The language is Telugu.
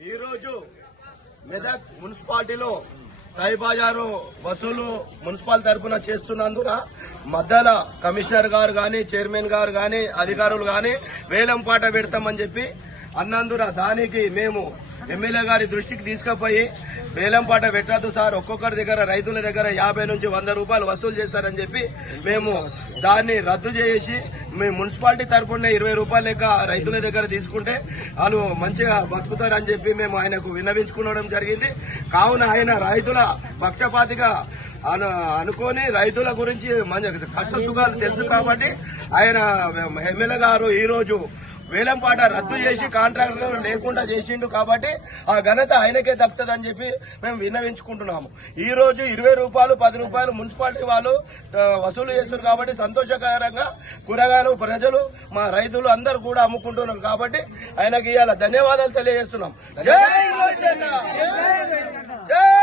ఈరోజు మెదక్ మున్సిపాలిటీలో టై బజారు వసూలు మున్సిపాల్ తరఫున చేస్తున్నందున మధ్యల కమిషనర్ గారు కానీ చైర్మన్ గారు కానీ అధికారులు కానీ వేలం పాట పెడతామని చెప్పి అన్నందున దానికి మేము ఎమ్మెల్యే గారి దృష్టికి తీసుకుపోయి వేలంపాట పెట్టద్దు సార్ ఒక్కొక్కరి దగ్గర రైతుల దగ్గర యాభై నుంచి వంద రూపాయలు వసూలు చేస్తారని చెప్పి మేము దాన్ని రద్దు చేసి మేము మున్సిపాలిటీ తరఫున ఇరవై రూపాయలు లెక్క రైతుల దగ్గర తీసుకుంటే వాళ్ళు మంచిగా బతుకుతారని చెప్పి మేము ఆయనకు విన్నవించుకోవడం జరిగింది. కావున ఆయన రైతుల పక్షపాతిగా అను అనుకొని రైతుల గురించి మంచి కష్ట సుఖాలు తెలుసు కాబట్టి ఆయన ఎమ్మెల్యే గారు ఈరోజు వేలంపాట రద్దు చేసి కాంట్రాక్టర్ లేకుండా చేసిండు కాబట్టి ఆ ఘనత ఆయనకే దక్కుతుందని చెప్పి మేము విన్నవించుకుంటున్నాము. ఈ రోజు ఇరవై రూపాయలు పది రూపాయలు మున్సిపాలిటీ వాళ్ళు వసూలు చేస్తున్నారు కాబట్టి సంతోషకరంగా కూరగాయలు ప్రజలు మా రైతులు అందరూ కూడా అమ్ముకుంటున్నారు కాబట్టి ఆయనకి ఇవాళ ధన్యవాదాలు తెలియజేస్తున్నాం. జై జై